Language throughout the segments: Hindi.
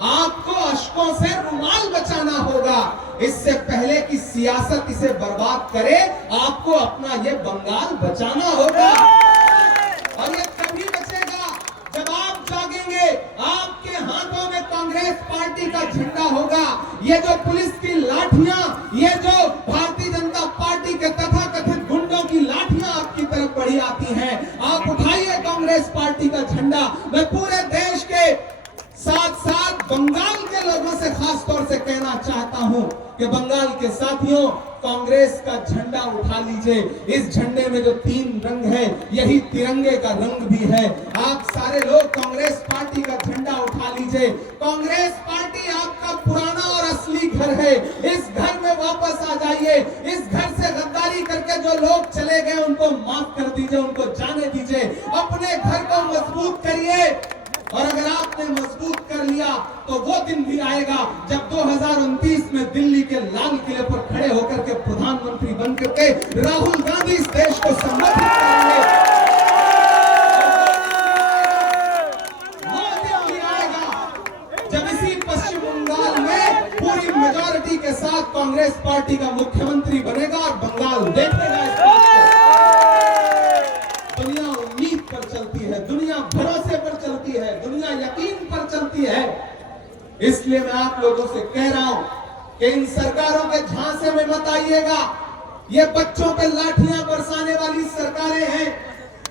आपको अशकों से रुमाल बचाना होगा। इससे पहले कि सियासत इसे बर्बाद करे, आपको अपना ये बंगाल बचाना होगा। और ये तभी बचेगा जब आप जागेंगे, आपके हाथों में कांग्रेस पार्टी का झंडा होगा। ये जो पुलिस की लाठियां, ये जो भारतीय जनता पार्टी के तथाकथित गुंडों की लाठियां आपकी तरफ बढ़ी आती हैं, आप उठाइए कांग्रेस पार्टी का झंडा। मैं पूरे देश के साथ साथ बंगाल के लोगों से खास तौर से कहना चाहता हूं कि बंगाल के साथियों, कांग्रेस का झंडा उठा लीजिए। इस झंडे में जो 3 रंग है, यही तिरंगे का रंग भी है। आप सारे लोग कांग्रेस पार्टी का झंडा उठा लीजिए। कांग्रेस पार्टी आपका पुराना और असली घर है। इस घर में वापस आ जाइए। इस घर से गद्दारी करके जो लोग चले गए, उनको माफ कर दीजिए, उनको जाने दीजिए। अपने घर को मजबूत करिए। और अगर आपने मजबूत कर लिया तो वो दिन भी आएगा जब 2029 में दिल्ली के लाल किले पर खड़े होकर के प्रधानमंत्री बनकर के राहुल गांधी इस देश को संबोधित करेंगे। वो दिन भी आएगा जब इसी पश्चिम बंगाल में पूरी मेजॉरिटी के साथ कांग्रेस पार्टी का मुख्यमंत्री बनेगा और बंगाल देखेगा इस बात को। दुनिया उम्मीद पर चलती है, दुनिया भरोसे पर चलती है, दुनिया यकीन पर चलती है। इसलिए मैं आप लोगों से कह रहा हूं कि इन सरकारों के झांसे में मत आइएगा। ये बच्चों पे लाठियां बरसाने वाली सरकारें हैं।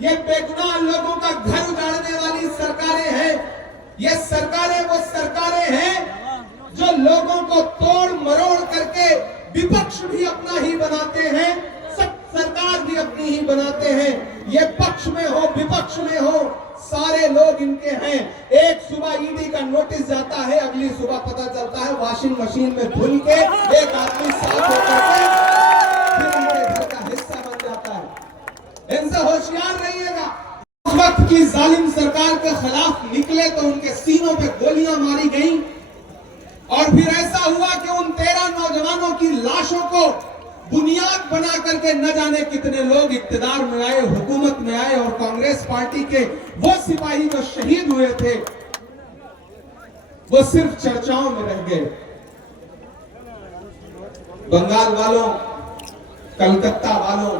ये बेगुनाह लोगों का घर उजाड़ने वाली सरकारें हैं। ये सरकारें वो सरकारें हैं जो लोगों को तोड़ मरोड़ करके विपक्ष भी अपना ही बनाते हैं, सरकार भी अपनी ही बनाते हैं। ये पक्ष में हो विपक्ष में हो, सारे लोग इनके हैं। एक सुबह ईडी का नोटिस जाता है, अगली सुबह पता चलता है वॉशिंग मशीन में धुल के एक आदमी साफ होकर के फिर हमारे घर का हिस्सा बन जाता है। इनसे होशियार रहिएगा। उस वक्त की जालिम सरकार के खिलाफ निकले तो उनके सीनों पे गोलियां मारी गई और फिर ऐसा हुआ कि उन 13 नौजवानों की लाशों को बुनियाद बना करके न जाने कितने लोग इक्तिदार में आए, हुकूमत में आए और कांग्रेस पार्टी के वो सिपाही जो शहीद हुए थे वो सिर्फ चर्चाओं में रह गए। बंगाल वालों, कलकत्ता वालों,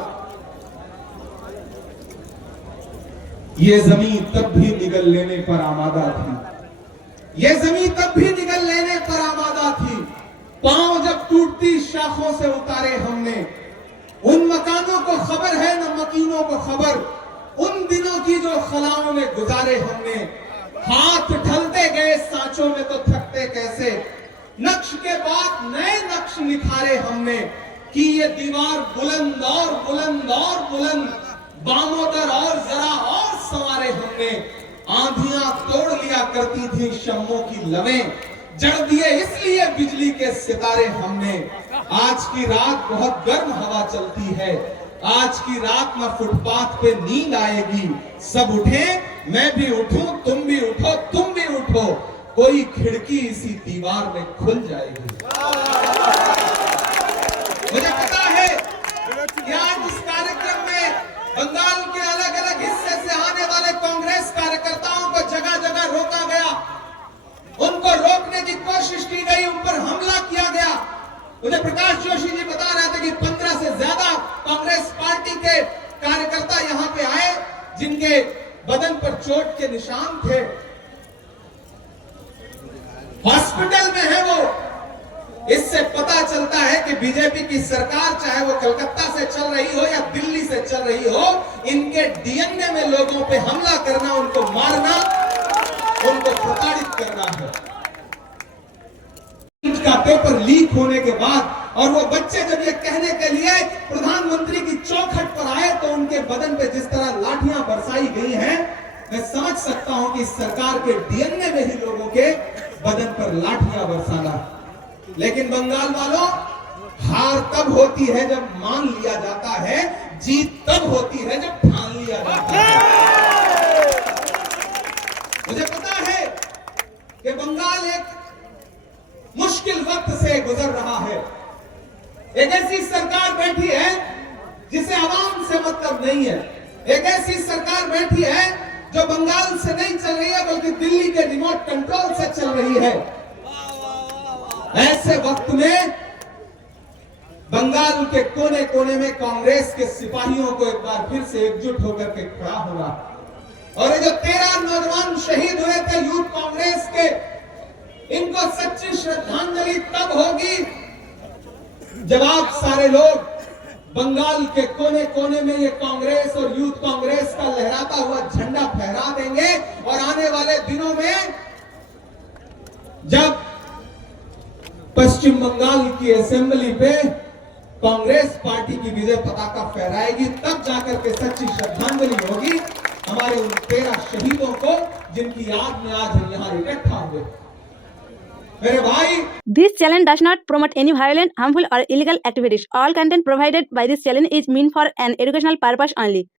ये जमीन तब भी निगल लेने पर आमादा थी। ये जमीन तब भी निगल लेने पर आमादा थी। पांव जब टूटती शाखों से उतारे हमने। उन मकानों को खबर है न मकीनों को खबर, उन दिनों की जो खलाओं में गुजारे हमने। हाथ ढलते गए सांचों में तो थकते कैसे, नक्श के बाद नए नक्श निखारे हमने। कि ये दीवार बुलंद और बुलंद और बुलंद, बामोदर और जरा और संवारे हमने। आंधियां तोड़ लिया करती थी शम्मों की लवें, जड़ दिए इसलिए बिजली के सितारे हमने। आज की रात बहुत गर्म हवा चलती है, आज की रात में फुटपाथ पे नींद आएगी। सब उठे, मैं भी उठूं, तुम भी उठो, तुम भी उठो, कोई खिड़की इसी दीवार में खुल जाएगी। मुझे पता है कि आज इस कार्यक्रम में बंगाल के अलग अलग हिस्से से आने वाले कांग्रेस कार्यकर्ताओं को जगह जगह रोका गया, उनको रोकने की कोशिश की गई, उन पर हमला किया गया। मुझे प्रकाश जोशी जी बता रहे थे कि 15 से ज्यादा कांग्रेस पार्टी के कार्यकर्ता यहां पे आए जिनके बदन पर चोट के निशान थे, हॉस्पिटल में है वो। इससे पता चलता है कि बीजेपी की सरकार, चाहे वो कलकत्ता से चल रही हो या दिल्ली से चल रही हो, इनके डीएनए में लोगों पे हमला करना, उनको मारना, उनको प्रताड़ित करना है। का पेपर लीक होने के बाद और वो बच्चे जब ये कहने के लिए प्रधानमंत्री की चौखट पर आए तो उनके बदन पे जिस तरह लाठियां बरसाई गई हैं, मैं समझ सकता हूं कि सरकार के डीएनए में ही लोगों के बदन पर लाठियां बरसाना। लेकिन बंगाल वालों, हार तब होती है जब मान लिया जाता है, जीत तब होती है जब ठान लिया जाता है। मुझे पता है कि बंगाल एक मुश्किल वक्त से गुजर रहा है। एक ऐसी सरकार बैठी है जिसे आवाम से मतलब नहीं है। एक ऐसी सरकार बैठी है जो बंगाल से नहीं चल रही है बल्कि दिल्ली के रिमोट कंट्रोल से चल रही है। ऐसे वक्त में बंगाल के कोने कोने में कांग्रेस के सिपाहियों को एक बार फिर से एकजुट होकर के खड़ा होगा। और ये जो 13 नौजवान शहीद हुए थे यूथ कांग्रेस के, इनको सच्ची श्रद्धांजलि तब होगी जब आप सारे लोग बंगाल के कोने कोने में ये कांग्रेस और यूथ कांग्रेस का लहराता हुआ झंडा फहरा देंगे। और आने वाले दिनों में जब पश्चिम बंगाल की असेंबली पे कांग्रेस पार्टी की विजय पताका फहराएगी, तब जाकर के सच्ची श्रद्धांजलि होगी हमारे उन 13 शहीदों को जिनकी याद में आज हम यहाँ इकट्ठा हुए। मेरे भाई, This channel does not promote any violent, harmful or illegal activities. All content provided by this channel is meant for an educational purpose only.